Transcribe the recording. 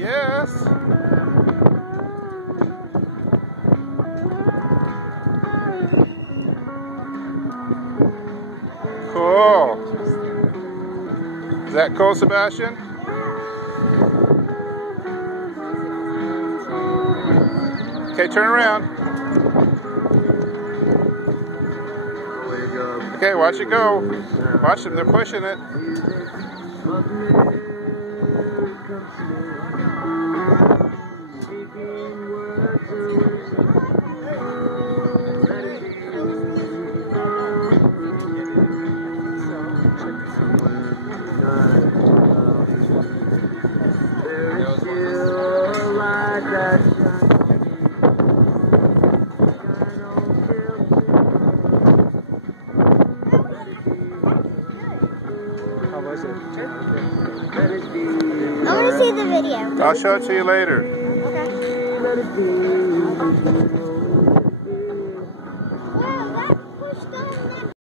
Yes. Cool. Is that cool, Sebastian? Okay, turn around. Okay, watch it go. Watch them, they're pushing it. How was it? I want to see the video. I'll show it to you later. Okay.